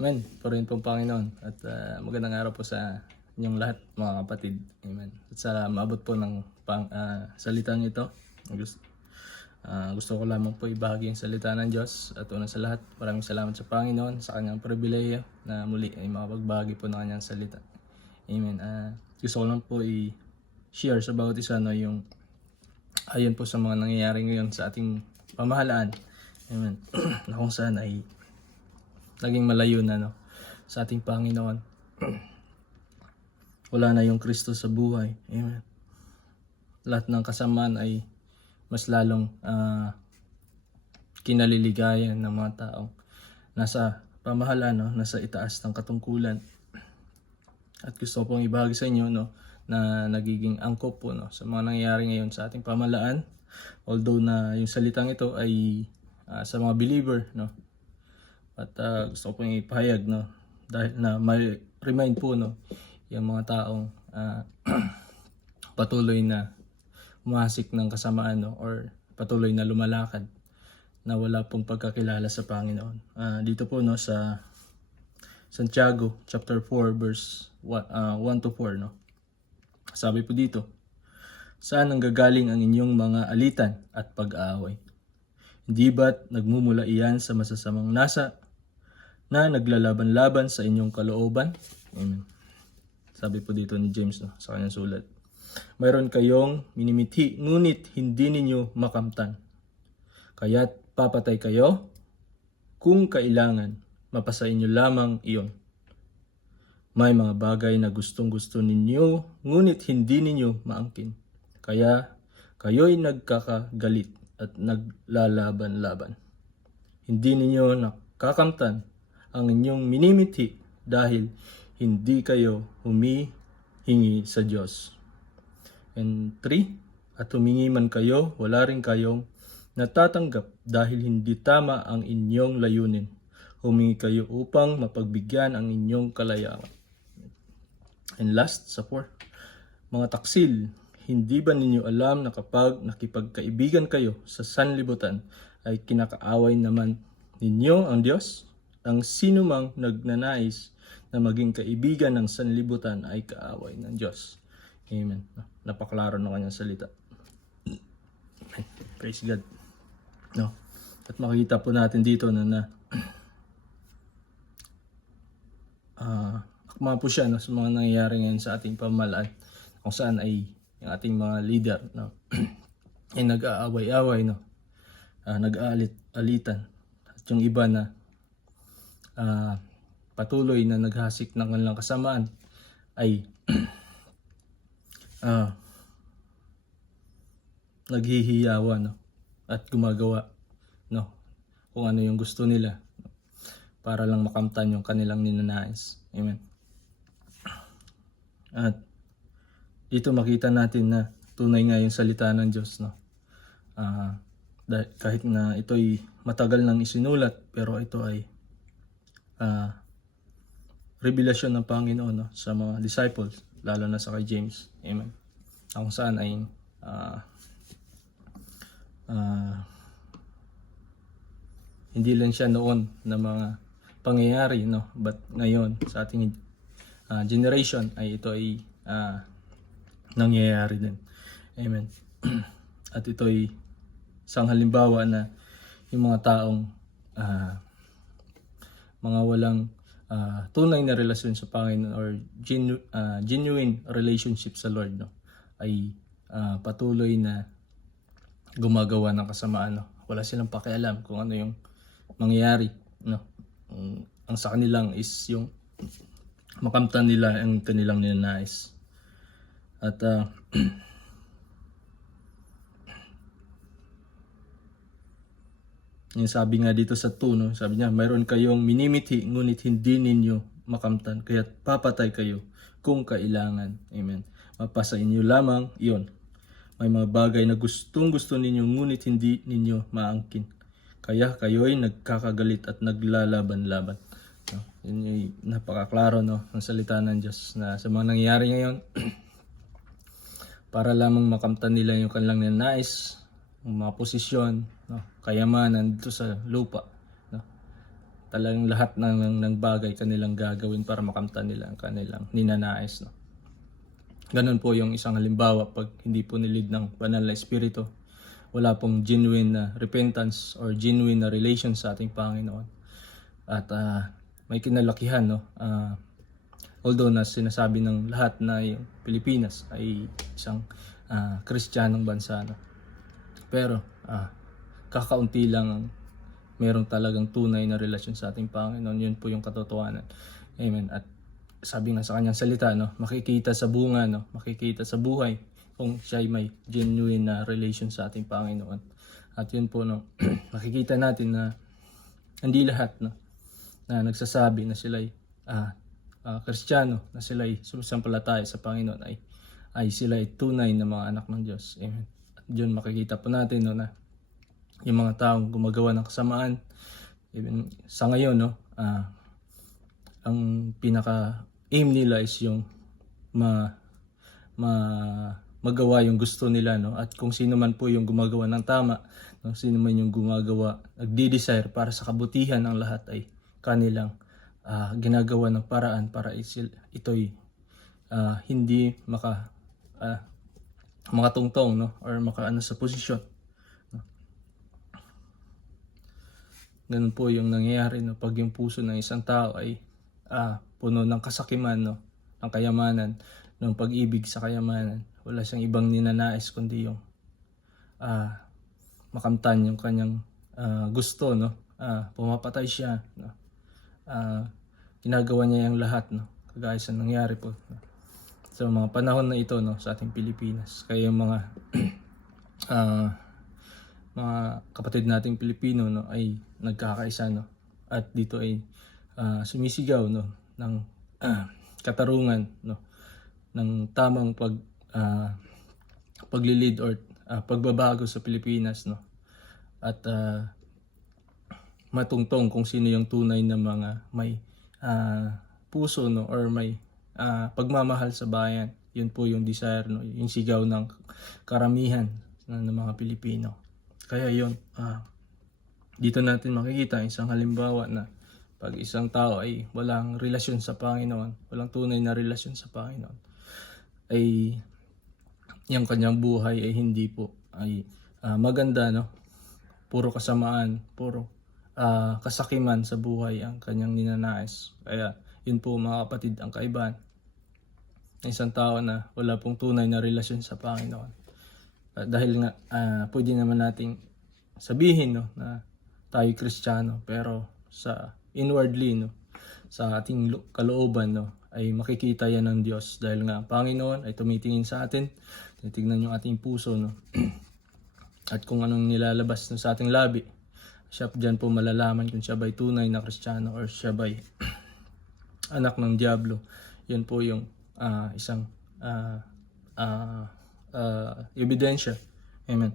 Amen. Purihin po Panginoon at magandang araw po sa inyong lahat mga kapatid. Amen. At sa maabot po ng salitang ito, gusto ko lamang po ibahagi ang salita ng Diyos. At una sa lahat, maraming salamat sa Panginoon sa kanyang pribileyo na muli ay makapagbahagi po ng kanyang salita. Amen. Gusto ko lang po i-share sa bawat isa yung ayon po sa mga nangyayari ngayon sa ating pamahalaan. Amen. Na kung saan ay naging malayo na sa ating Panginoon. Wala na yung Kristo sa buhay. Amen. Lahat ng kasamaan ay mas lalong kinaliligayan ng mga taong nasa pamahalaan, nasa itaas ng katungkulan. At gusto ko pong ibahagi sa inyo na nagiging angkop po sa mga nangyayari ngayon sa ating pamahalaan. Although na yung salitang ito ay sa mga believer, at gusto ko pong ipahayag dahil na may remind po yung mga taong patuloy na umahasik ng kasamaan or patuloy na lumalakad na wala pong pagkakilala sa Panginoon. Dito po sa Santiago chapter 4 verse 1 to 4 Sabi po dito, saan nanggagaling ang inyong mga alitan at pag-aaway? Hindi ba't nagmumula iyan sa masasamang nasa na naglalaban-laban sa inyong kalooban? Amen. Sabi po dito ni James sa kanyang sulat. Mayroon kayong minimithi, ngunit hindi ninyo makamtan. Kaya't papatay kayo kung kailangan, mapasa inyo lamang iyon. May mga bagay na gustong-gusto ninyo, ngunit hindi ninyo maangkin. Kaya kayo'y nagkakagalit at naglalaban-laban. Hindi ninyo nakakamtan ang inyong minimithi dahil hindi kayo humihingi sa Diyos. And 3, at humingi man kayo, wala rin kayong natatanggap dahil hindi tama ang inyong layunin. Humingi kayo upang mapagbigyan ang inyong kalayaan. And last, sa 4, mga taksil, hindi ba ninyo alam na kapag nakipagkaibigan kayo sa sanlibutan ay kinakaaway naman ninyo ang Diyos? Ang sinumang nagnanais na maging kaibigan ng sanlibutan ay kaaway ng Diyos. Amen. Napaklaro ng kanyang salita. Praise God. At makikita po natin dito na akma po siya sa mga nangyayari ngayon sa ating pamahalaan, kung saan ay yung ating mga leader ay nag-aaway-away, nag-aalit-alitan. At yung iba na patuloy na naghasik ng kanilang kasamaan ay naghihiyawa at gumagawa kung ano yung gusto nila para lang makamtan yung kanilang ninanais. Amen. At dito makita natin na tunay nga yung salita ng Diyos. Kahit na ito'y matagal nang isinulat, pero ito ay revelasyon ng Panginoon sa mga disciples, lalo na sa kay James. Amen. Kung saan ay hindi lang siya noon na mga pangyayari, but ngayon sa ating generation ay ito ay nangyayari din. Amen. At ito ay isang halimbawa na yung mga taong mga walang tunay na relasyon sa Panginoon or genuine relationship sa Lord ay patuloy na gumagawa ng kasamaan. Wala silang pakialam kung ano yung mangyayari. Ang sa kanilang is yung makamtan nila ang kanilang ninanais. At yung sabi nga dito sa 2, sabi niya, mayroon kayong minimithi ngunit hindi ninyo makamtan, kaya't papatay kayo kung kailangan. Amen. Mapasa inyo lamang iyon. May mga bagay na gustong-gusto ninyo ngunit hindi ninyo maangkin. Kaya kayo'y nagkakagalit at naglalaban-laban. Yun yung napakaklaro ng salita ng Diyos na sa mga nangyayari ngayon para lamang makamtan nila yung kanilang ninanais, mga posisyon, kayamanan dito sa lupa. talagang lahat ng bagay kanilang gagawin para makamtan nila ang kanilang ninanais, no? Ganun po yung isang halimbawa pag hindi po nilid ng banal na espiritu. Wala pong genuine na repentance or genuine na relation sa ating Panginoon. At may kinalakihan, no? Although na sinasabi ng lahat na yung Pilipinas ay isang Kristiyanong bansa, no? Pero kakaunti lang ang merong talagang tunay na relasyon sa ating Panginoon. Yun po yung katotohanan. Amen. At sabi nga sa kanyang salita, no, makikita sa bunga, no, makikita sa buhay kung siya ay may genuine na relation sa ating Panginoon. At yun po, no, makikita natin na hindi lahat, no, na nagsasabi na sila ay Kristiyano, na sila ay sumasampalataya sa Panginoon ay sila ay tunay na mga anak ng Diyos. Amen. At yun makikita po natin, no, na yung mga taong gumagawa ng kasamaan, even sa ngayon, no, ang pinaka aim nila is yung magawa yung gusto nila, no? At kung sino man po yung gumagawa ng tama, no? Sino man yung gumagawa, nagdi-desire para sa kabutihan ng lahat ay kanilang ginagawa ng paraan para ito'y hindi makatungtong, no? Or makaano sa posisyon, no? Ganun po yung nangyayari, no? Pag yung puso ng isang tao ay puno ng kasakiman, no, ng kayamanan, ng pag-ibig sa kayamanan, wala siyang ibang ninanais kundi yung makamtan yung kanyang gusto, no. Pumapatay siya, no. Ginagawa niya yung lahat, no, kagaya sa nangyari po, no, sa mga panahon na ito, no, sa ating Pilipinas. Kaya yung mga mga kapatid nating Pilipino, no, ay nagkakaisa, no, at dito ay sumisigaw, no, ng katarungan, no, ng tamang paglilid or pagbabago sa Pilipinas, no, at matungtong kung sino yung tunay na mga may puso, no, or may pagmamahal sa bayan. Yun po yung desire, no, yung sigaw ng karamihan ng mga Pilipino. Kaya yun, dito natin makikita isang halimbawa na pag isang tao ay walang relasyon sa Panginoon, walang tunay na relasyon sa Panginoon, ay yung kanyang buhay ay hindi po ay maganda, no? Puro kasamaan, puro kasakiman sa buhay ang kanyang ninanais. Kaya yun po mga kapatid ang kaibahan ng isang tao na wala pong tunay na relasyon sa Panginoon. Dahil nga pwede naman nating sabihin, no, na tayo Kristiyano, pero sa inwardly, no, sa ating kalooban, no, ay makikita yan ng Diyos dahil nga ang Panginoon ay tumitingin sa atin, tinitingnan yung ating puso, no. At kung anong nilalabas no, sa ating labi, siya dyan po malalaman kung siya ba'y tunay na Kristiyano or siya ba'y anak ng Diablo. Yun po yung isang ebidensya. Amen.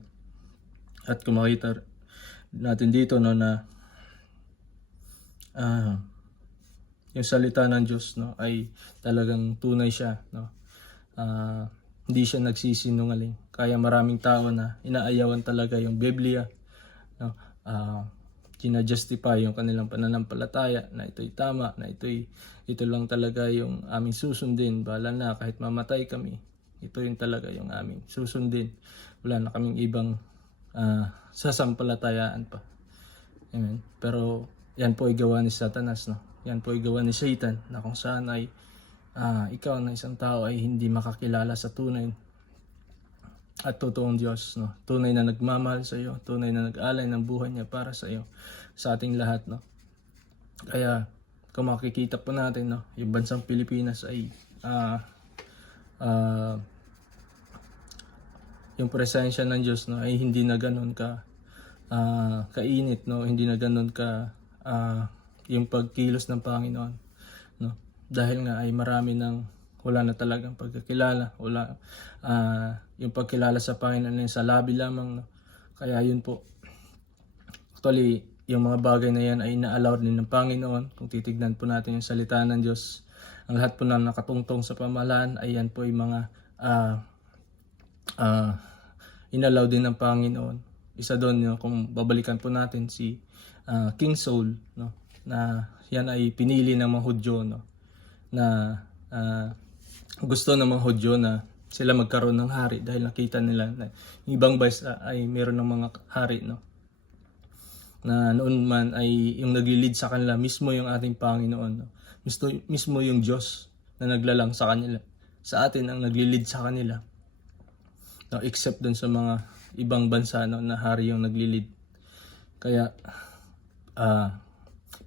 At kung makita natin dito, no, na yung salita ng Diyos, no, ay talagang tunay siya, no. Hindi siya nagsisinungaling. Kaya maraming tao na inaayawan talaga yung Biblia, no, kina-justify yung kanilang pananampalataya na ito'y tama, na ito lang talaga yung aming susundin. Bahala na kahit mamatay kami, ito yung talaga yung aming susundin. Wala na kaming ibang sasampalatayaan pa. Amen. Pero yan po ay gawa ni Satanas, no? Yan po ay gawa ni Satan, na kung saan ay ikaw na isang tao ay hindi makakilala sa tunay at totoong Diyos, no? Tunay na nagmamahal sa iyo, tunay na nag-alay ng buhay niya para sa iyo, sa ating lahat, no? Kaya kung makikita po natin, no, yung bansang Pilipinas ay yung presensya ng Diyos, no, ay hindi na ganoon kainit, no, hindi na ganoon yung pagkilos ng Panginoon, no, dahil nga ay marami nang wala na talagang pagkakilala, wala yung pagkilala sa Panginoon ay sa labi lamang, no. Kaya yun po, actually yung mga bagay na yan ay ina-allow din ng Panginoon. Kung titignan po natin yung salita ng Diyos, ang lahat po na nakatungtong sa pamahalaan ay yan po yung mga in-allow din ng Panginoon. Isa doon, no, kung babalikan po natin si King Saul, no, na yan ay pinili ng mga Hudyo, no? Na gusto ng mga Hudyo na sila magkaroon ng hari dahil nakita nila na yung ibang bansa ay meron ng mga hari, no? Na noon man ay yung naglilid sa kanila mismo yung ating Panginoon, no? Mismo yung Diyos na naglalang sa kanila. Sa atin ang naglilid sa kanila, no? Except dun sa mga ibang bansa, no, na hari yung naglilid. Kaya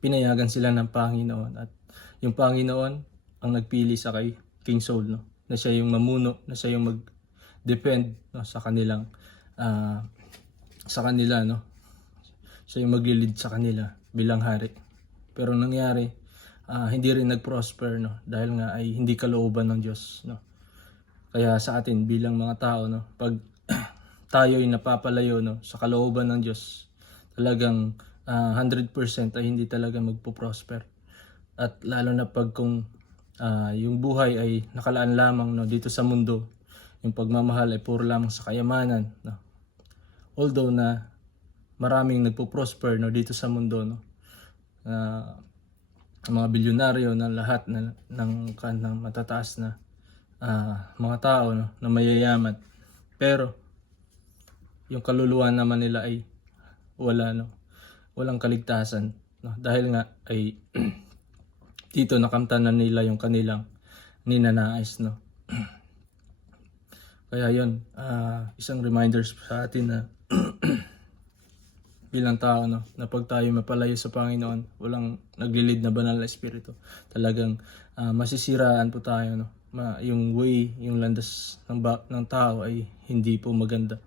pinayagan sila ng Panginoon at yung Panginoon ang nagpili sa kay King Saul, no? Na siya yung mamuno, na siya yung mag-defend, no, sa kanilang sa kanila, no? Siya yung maglilid sa kanila bilang hari. Pero nangyari, hindi rin nag-prosper, no? Dahil nga ay hindi kalooban ng Diyos, no? Kaya sa atin bilang mga tao, no, pag tayo ay napapalayo, no, sa kalooban ng Diyos, talagang 100% ay hindi talaga magpo-prosper. At lalo na pag kung yung buhay ay nakalaan lamang, no, dito sa mundo, yung pagmamahal ay puro lamang sa kayamanan, no? Although na maraming nagpo-prosper, no, dito sa mundo, no, mga bilyonaryo na lahat ng matataas na mga tao, no, na mayayaman, pero yung kaluluwa naman nila ay wala, no, walang kaligtasan, no, dahil nga ay dito nakamtanan nila yung kanilang ninanais, no. Kaya yun, isang reminders sa atin na bilang tao, no, na pag tayo mapalayo sa Panginoon, walang naglilid na banal na espiritu, talagang masisiraan po tayo, no. Yung way, yung landas ng tao ay hindi po maganda.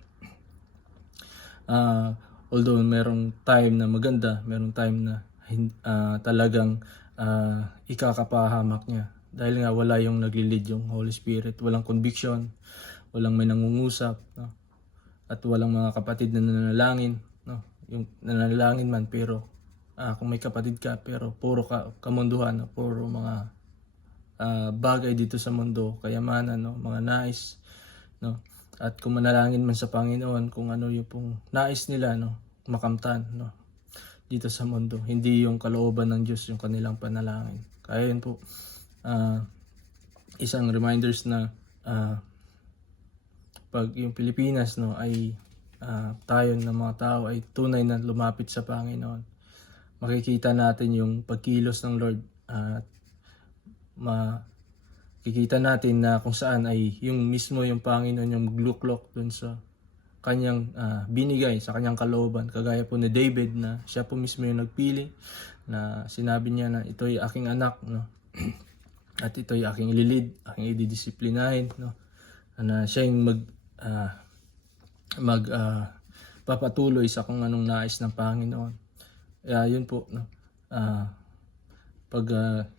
Although merong time na maganda, merong time na talagang ikakapahamak niya. Dahil nga wala yung naglilid, yung Holy Spirit, walang conviction, walang may nangungusap, no? At walang mga kapatid na nananalangin, no? Yung nananalangin man pero kung may kapatid ka pero puro kamunduhan, no? Puro mga bagay dito sa mundo, kayamanan, no? Mga nais, no? At kung manalangin man sa Panginoon, kung ano yung pong nais nila, no, makamtan, no, dito sa mundo, hindi yung kalooban ng Diyos yung kanilang panalangin. Kaya yun po, isang reminders na pag yung Pilipinas, no, ay tayo ng mga tao ay tunay na lumapit sa Panginoon, makikita natin yung pagkilos ng Lord at makikita natin na kung saan ay yung mismo yung Panginoon yung magluklok dun sa kanyang binigay sa kanyang kalooban. Kagaya po ni David na siya po mismo yung nagpili, na sinabi niya na ito'y aking anak, no? At ito'y aking ililid, aking ididisiplinahin, no? Na siya yung papatuloy sa kung anong nais ng Panginoon. Kaya yun po, no? Pag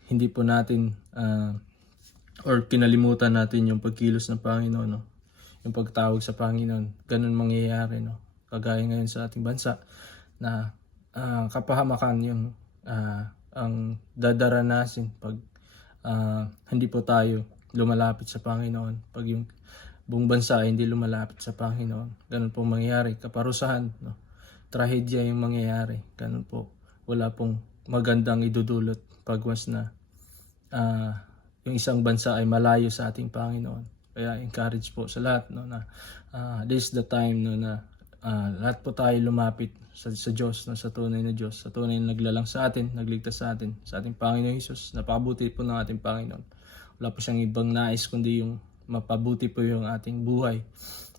hindi po natin or kinalimutan natin yung pagkilos ng Panginoon, no? Yung pagtawag sa Panginoon, ganun mangyayari, no? Kagaya ngayon sa ating bansa na kapahamakan yung ang dadaranasin pag hindi po tayo lumalapit sa Panginoon. Pag yung buong bansa ay hindi lumalapit sa Panginoon, ganun po mangyayari, kaparusahan, no? Trahedya yung mangyayari, ganun po. Wala pong magandang idudulot pag once na yung isang bansa ay malayo sa ating Panginoon. Kaya encourage po sa lahat, no, na this is the time, no, na lahat po tayo lumapit sa Diyos, no, sa tunay na Diyos, sa tunay na naglalang sa atin, nagligtas sa atin, sa ating Panginoon Jesus. Napabuti po ng ating Panginoon. Wala po siyang ibang nais kundi yung mapabuti po yung ating buhay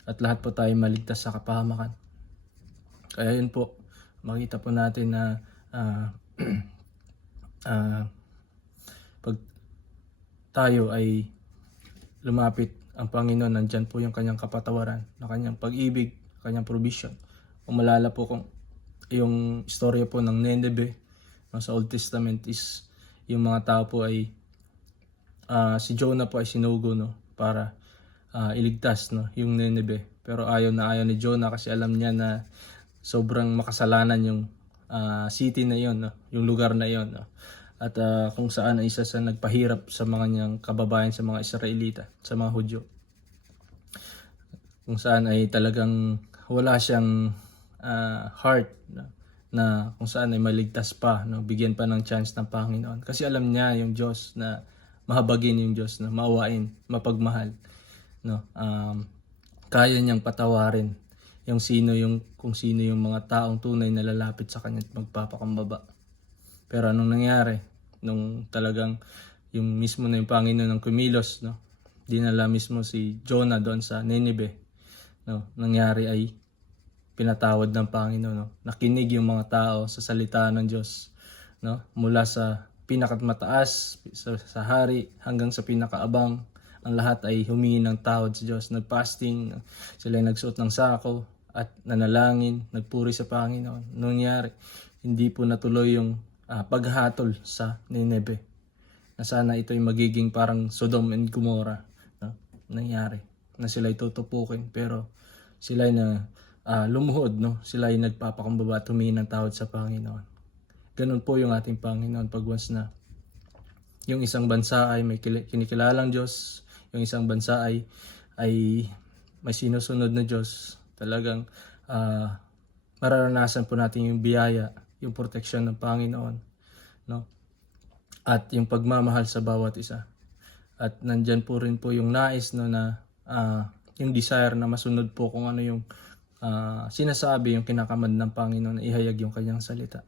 at lahat po tayo maligtas sa kapahamakan. Kaya yun po, makita po natin na pag tayo ay lumapit ang Panginoon, nandyan po yung kanyang kapatawaran, na kanyang pag-ibig, kanyang provision. Kung malala po kung yung istorya po ng Nineveh, no, sa Old Testament is yung mga tao po ay si Jonah po ay sinugo, no, para iligtas, no, yung Nineveh. Pero ayaw ni Jonah kasi alam niya na sobrang makasalanan yung city na yon, no, yung lugar na yon, no. At kung saan ay isa sa nagpahirap sa mga niyang kababayan, sa mga Israelita, sa mga Hudyo. Kung saan ay talagang wala siyang heart na kung saan ay maligtas pa, no? Bigyan pa ng chance ng Panginoon. Kasi alam niya yung Diyos na mahabagin, yung Diyos na maawain, mapagmahal, no? Kaya niyang patawarin kung sino yung mga taong tunay na lalapit sa kanya at magpapakumbaba. Pero anong nangyari nung talagang yung mismo na yung Panginoon ng kumilos, no? Dinala mismo si Jonah doon sa Nineveh, no? Nangyari ay pinatawad ng Panginoon, no? Nakinig yung mga tao sa salita ng Diyos, no? Mula sa pinakamataas sa hari hanggang sa pinakaabang, ang lahat ay humingi ng tawad sa Diyos. Nagfasting, sila ay nagsuot ng sako at nanalangin, nagpuri sa Panginoon. Nangyari, hindi po natuloy yung paghatol sa Nineveh, na sana ito ay magiging parang Sodom and Gomorrah, no? Nangyari na sila ay tutupukin, pero sila ay lumuhod, no? Sila ay nagpapakumbaba at humingi ng tawad sa Panginoon. Ganun po yung ating Panginoon pag once na yung isang bansa ay may kinikilalang Diyos, yung isang bansa ay may sinusunod na Diyos, talagang mararanasan po natin yung biyaya, yung proteksyon ng Panginoon, no? At yung pagmamahal sa bawat isa. At nandyan po rin po yung nais, no, na yung desire na masunod po kung ano yung sinasabi, yung kinakamad ng Panginoon na ihayag yung kanyang salita.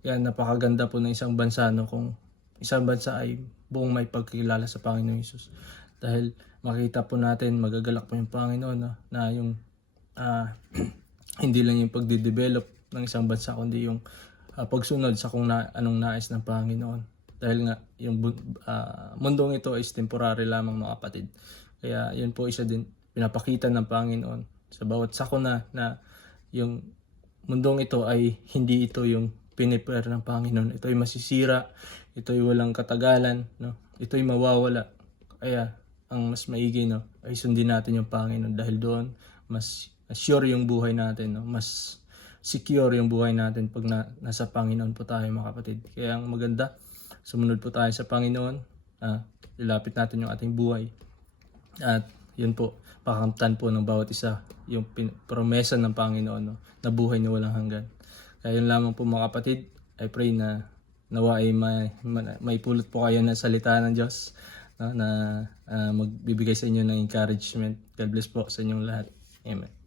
Kaya napakaganda po ng isang bansa, no, kung isang bansa ay buong may pagkilala sa Panginoon Jesus. Dahil makita po natin, magagalak po yung Panginoon, no, na yung hindi lang yung pagde-develop ng isang bansa, kundi yung pagsunod sa anong nais ng Panginoon. Dahil nga yung mundong ito is temporary lamang, mga kapatid. Kaya yun po isa din pinapakita ng Panginoon sa bawat sakuna na yung mundong ito ay hindi ito yung piniprepare ng Panginoon. Ito ay masisira, ito ay walang katagalan, no? Ito ay mawawala. Kaya ang mas maigi, no, ay sundin natin yung Panginoon, dahil doon mas sure yung buhay natin, no? Mas secure yung buhay natin pag nasa Panginoon po tayo, mga kapatid. Kaya ang maganda, sumunod po tayo sa Panginoon, ilapit natin yung ating buhay. At yun po, pakamtan po ng bawat isa yung promesa ng Panginoon, no, na buhay na walang hanggan. Kaya yun lamang po, mga kapatid. I pray na nawa ay may pulot po kayo ng salita ng Diyos, no, na magbibigay sa inyo ng encouragement. God bless po sa inyong lahat. Amen.